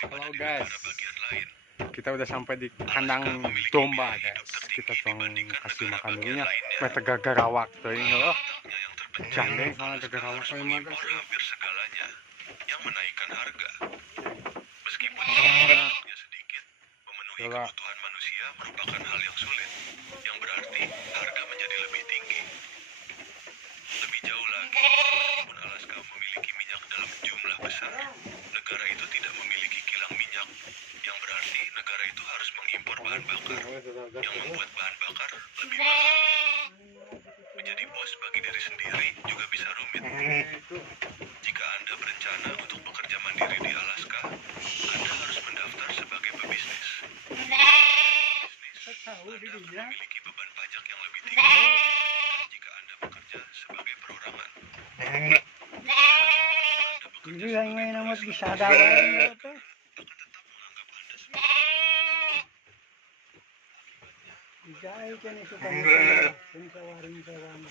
Halo guys, kita udah sampai di kandang domba guys. Kita kasih makan dulunya. Meta gagarawak tuh ini loh. Jandeng sama gagarawak ini mah guys. Hampir segalanya yang menaikkan harga. Meskipun jumlahnya sedikit, memenuhi kebutuhan manusia merupakan hal yang sulit, yang berarti harga menjadi lebih tinggi. Lebih jauh lagi, meskipun Alaska memiliki minyak dalam jumlah besar, negara itu tidak memiliki kilang minyak, yang berarti negara itu harus mengimpor bahan bakar, yang membuat bahan bakar lebih mahal. Menjadi bos bagi diri sendiri juga bisa rumit. Jika Anda berencana untuk bekerja mandiri di Alaska, Anda harus mendaftar sebagai pebisnis. Bisnis Anda akan memiliki beban pajak yang lebih tinggi jika Anda bekerja sebagai perorangan. Hindi lang may namot bisada ba yun ito? Jai ka ni suka mo sa waring sa wama.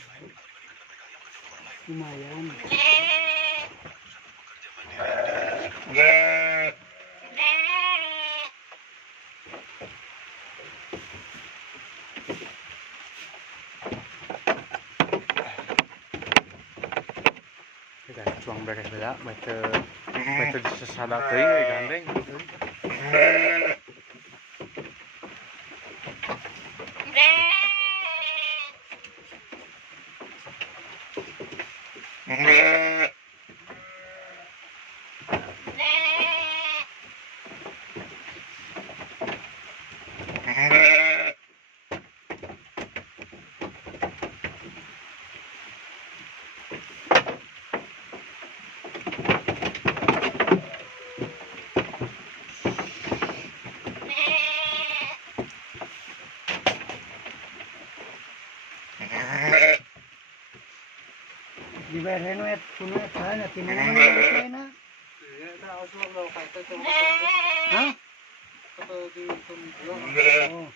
Lumayan. Kita cuang beres bela, meta disesada teuing gandeng. Di ba renuet puno sana tinaman mo na. Ha? Oh.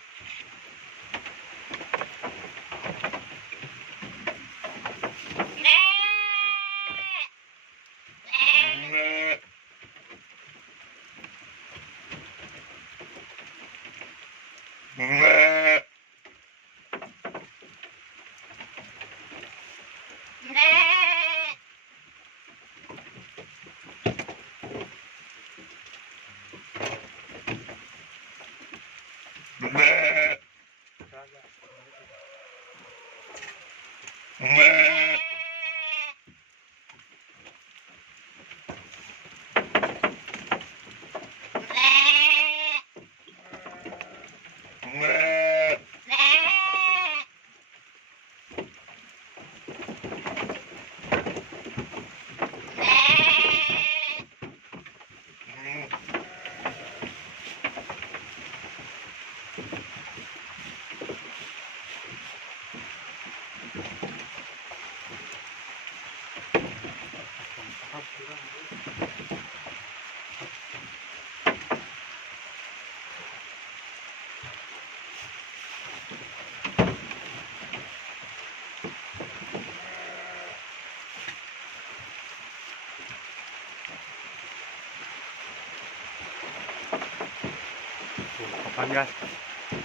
Kapan guys?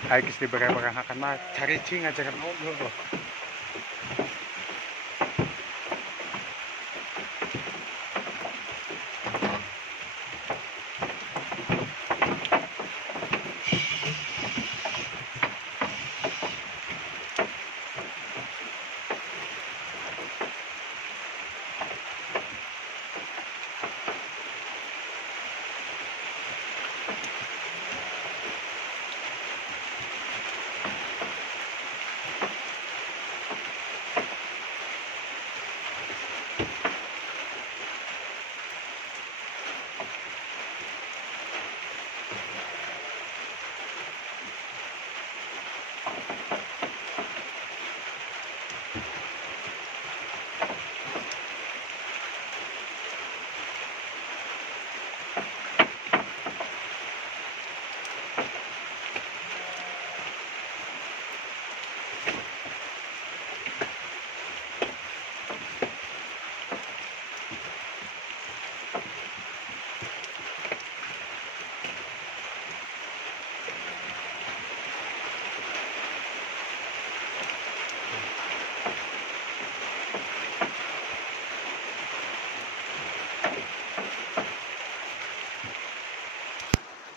Ayo kita diberi-beri akan mah cari cing aja kan ngobrol.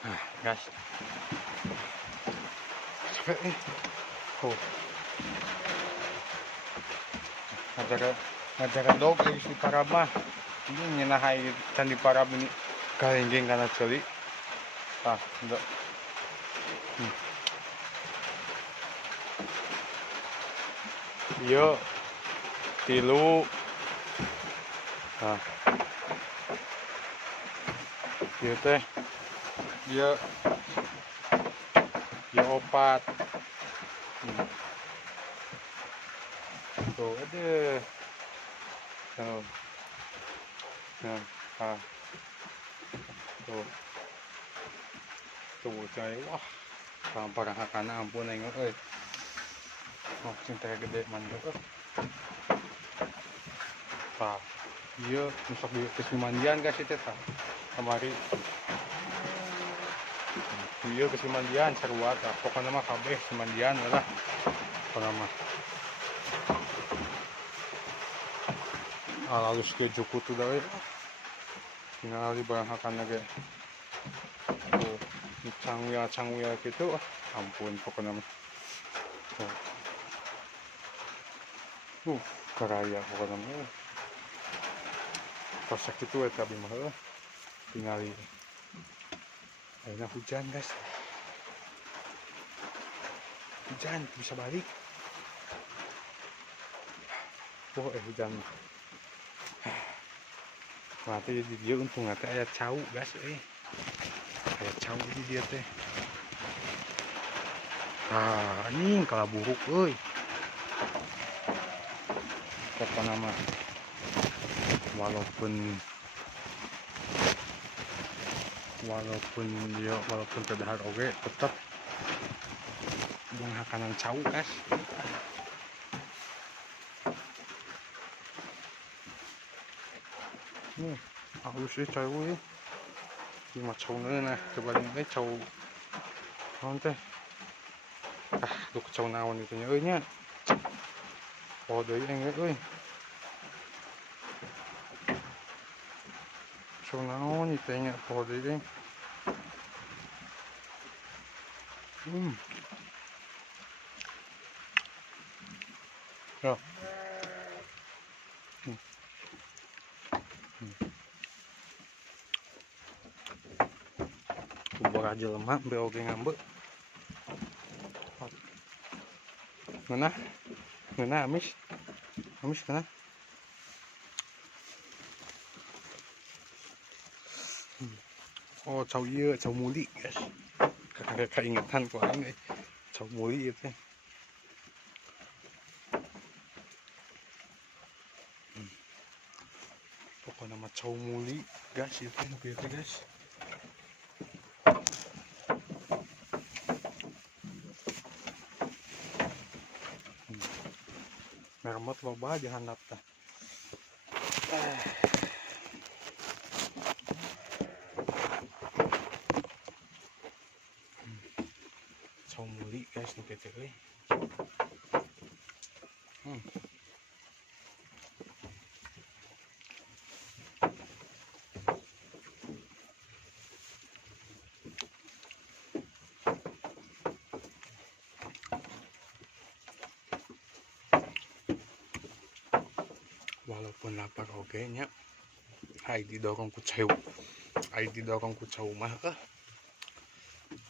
Guys. Capek. Oh. Ngajaga dog si Parab mah. Ini nyinahay Candi Parab ini kalingging kana celi. Ndo. Yo. Tilu. Ieu teh. Ieu. Ieu opat. Tuh, aduh. Tuh. Nah, tuh. Tuh, coy. Wah. Parahakana ampun aing euy. Oh, cinta gede mantap. Iya, nusak di kesemandian guys itu tah. Kamari. Iya kesemandian sarua tah. Pokona mah kabeh semandian lah. Pokona mah. Lalu ke Juku tuh dah. Tinggal di baranghakan lagi. Tuh, cangwia gitu. Ampun pokona mah. Karaya pokona mah. Kosak itu tapi mah tinggal ini. Akhirnya hujan guys. Hujan bisa balik. Hujan. Mati jadi dia untung nanti ayat cau guys. Ayat cau di dia teh. Ini kalau buruk euy. Apa nama? Walaupun kedahar oge tetap menghakanan cau guys. Halus sih cau ini. Lima cau nah kebalik cau naon teh. Duh cau naon itu nya euy nya. Oh deui engge euy. Cau naon itu nya poho deui. Ya. Kubur aja lemah beoge ngambek. Ngeunah amis kana. Oh cau ieu cau muli guys. Keingetan ku aing cau muli ieu teh. Pokoknya mah cau muli guys ieu teh guys. Mermot loba aja handap tah. Cau muli guys nu kitu euy. Walaupun lapar oge nya ai didorong ku cau mah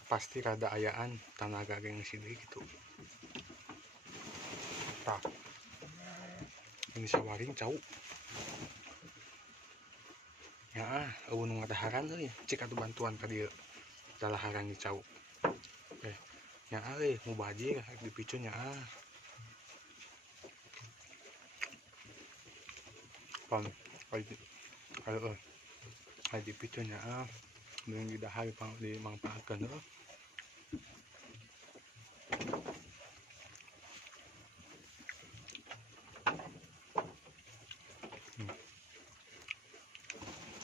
pasti rada ayaan tenaga geng sini gitu. Tah. Ini sawaring cau. Ya, eueuh nu ngadaharan euy, cik atuh bantuan ka dieu. Dalaharan di cau. Nya euy, mubajir dipicu nya Ai dipicu nya mending didahar dimangpaatkeun heuh.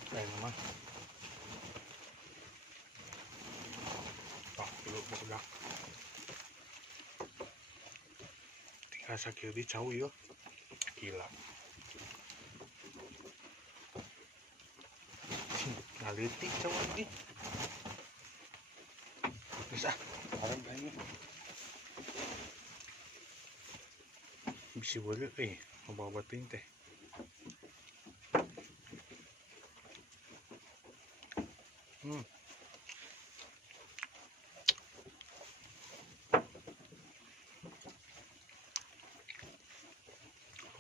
Kayak mah. Dulu budak. Tinggal sakieu di cau ieu. Gila. Ngalitik cau lagi. Terus parang banyak. Bisa wala mababatin teh.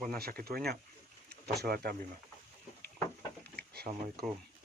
Kung nasa kituanya, pasulat tabi ma. Assalamualaikum.